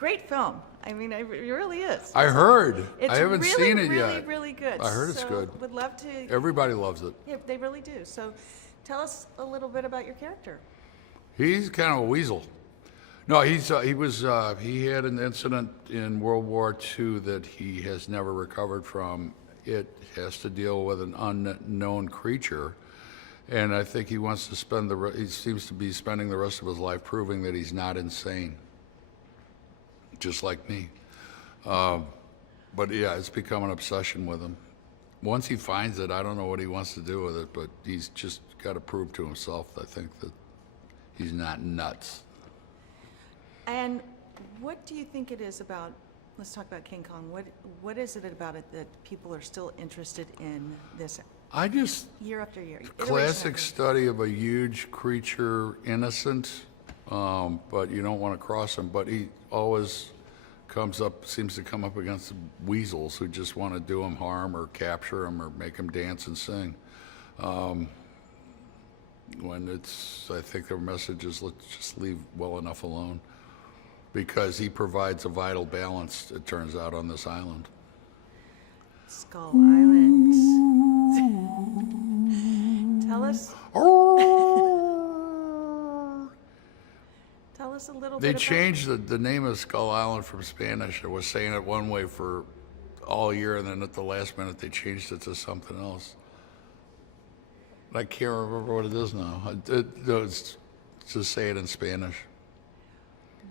great film. I mean, it really is. I heard. It's I haven't really, seen it really, yet. really good. I heard it's So good. Would love to. Everybody loves it. Yeah, they really do. So, tell us a little bit about your character. He's kind of a weasel. No, he had an incident in World War II that he has never recovered from. It has to deal with an unknown creature, and I think he wants to he seems to be spending the rest of his life proving that he's not insane, just like me. But yeah, it's become an obsession with him. Once he finds it, I don't know what he wants to do with it, but he's just got to prove to himself, I think, that he's not nuts. And what do you think it is about, let's talk about King Kong. What is it about it that people are still interested in this year after year? Classic study of a huge creature, innocent, but you don't want to cross him. But he always seems to come up against weasels who just want to do him harm or capture him or make him dance and sing. I think their message is, let's just leave well enough alone, because he provides a vital balance, it turns out, on this island. Skull Island. Tell us. Tell us a little bit They about. changed the name of Skull Island from Spanish. I was saying it one way for all year, and then at the last minute they changed it to something else. I can't remember what it is now. It's just say it in Spanish.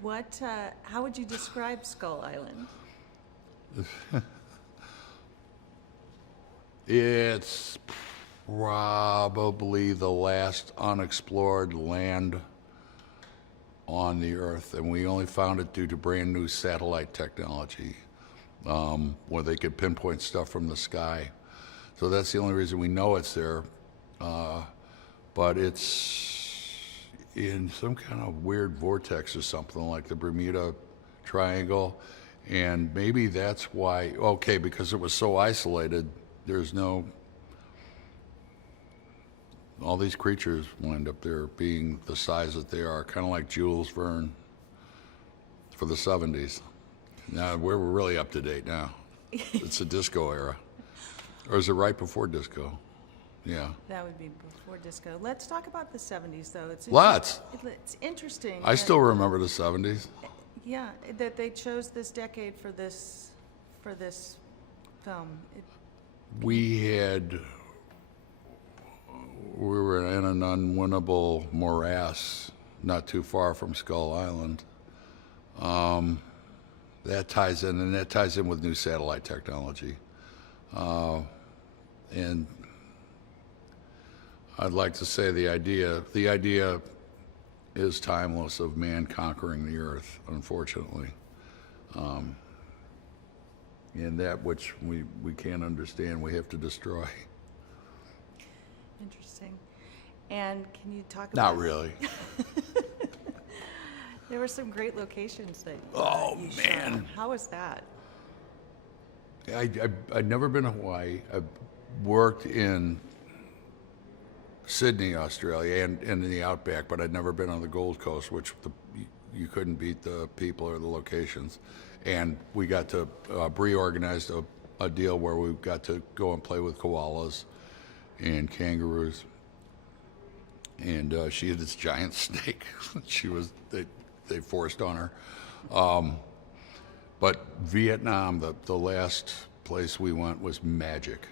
How would you describe Skull Island? It's probably the last unexplored land on the Earth, and we only found it due to brand new satellite technology, where they could pinpoint stuff from the sky. So that's the only reason we know it's there. But it's in some kind of weird vortex or something like the Bermuda Triangle, and maybe that's why, because it was so isolated, all these creatures wind up there being the size that they are, kind of like Jules Verne for the 70s. Now, we're really up to date now. It's the disco era. Or is it right before disco? Yeah. That would be before disco. Let's talk about the 70s, though. Lots. It's interesting. I still remember the 70s. Yeah, that they chose this decade for this film. We were in an unwinnable morass not too far from Skull Island. That ties in with new satellite technology. And I'd like to say the idea is timeless, of man conquering the earth, unfortunately. And that which we can't understand, we have to destroy. Interesting. And can you talk about... Not really. There were some great locations that you man. shot. How was that? I'd never been to Hawaii. I've worked in Sydney, Australia, and in the outback, but I'd never been on the Gold Coast, which you couldn't beat the people or the locations. And we got to, Bree organized a deal where we got to go and play with koalas and kangaroos. And she had this giant snake. They forced on her. But Vietnam, the last place we went, was magic.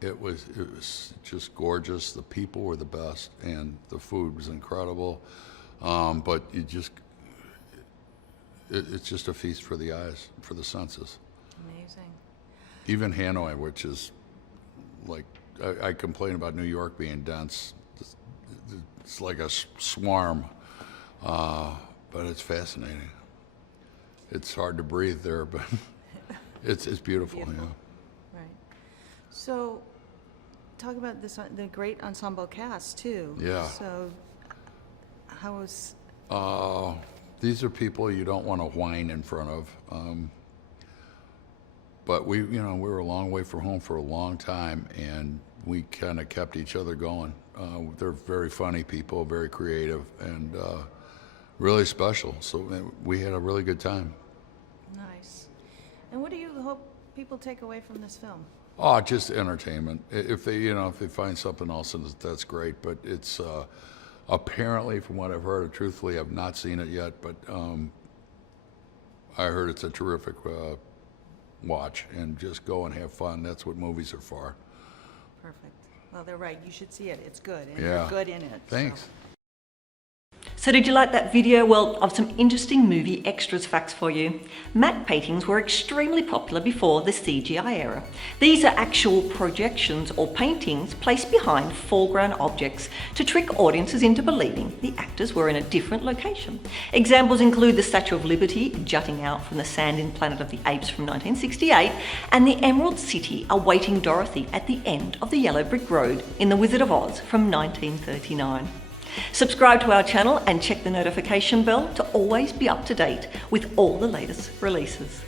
It was just gorgeous. The people were the best, and the food was incredible. But it's just a feast for the eyes, for the senses. Amazing. Even Hanoi, which is like, I complain about New York being dense. It's like a swarm, but it's fascinating. It's hard to breathe there, but it's beautiful. Yeah. Right. So, talk about the great ensemble cast too. Yeah. So, how was? These are people you don't want to whine in front of. But we were a long way from home for a long time, and we kind of kept each other going. They're very funny people, very creative, and really special. So we had a really good time. Nice. And what do you hope people take away from this film? Oh, just entertainment. If they find something else in it, that's great. But it's apparently, from what I've heard, truthfully, I've not seen it yet, but I heard it's a terrific watch, and just go and have fun. That's what movies are for. Perfect. Well, they're right. You should see it. It's good, and Yeah. you're good in it. Thanks. So. So did you like that video? Well, I've some interesting movie extras facts for you. Matte paintings were extremely popular before the CGI era. These are actual projections or paintings placed behind foreground objects to trick audiences into believing the actors were in a different location. Examples include the Statue of Liberty jutting out from the sand in Planet of the Apes from 1968 and the Emerald City awaiting Dorothy at the end of the Yellow Brick Road in The Wizard of Oz from 1939. Subscribe to our channel and check the notification bell to always be up to date with all the latest releases.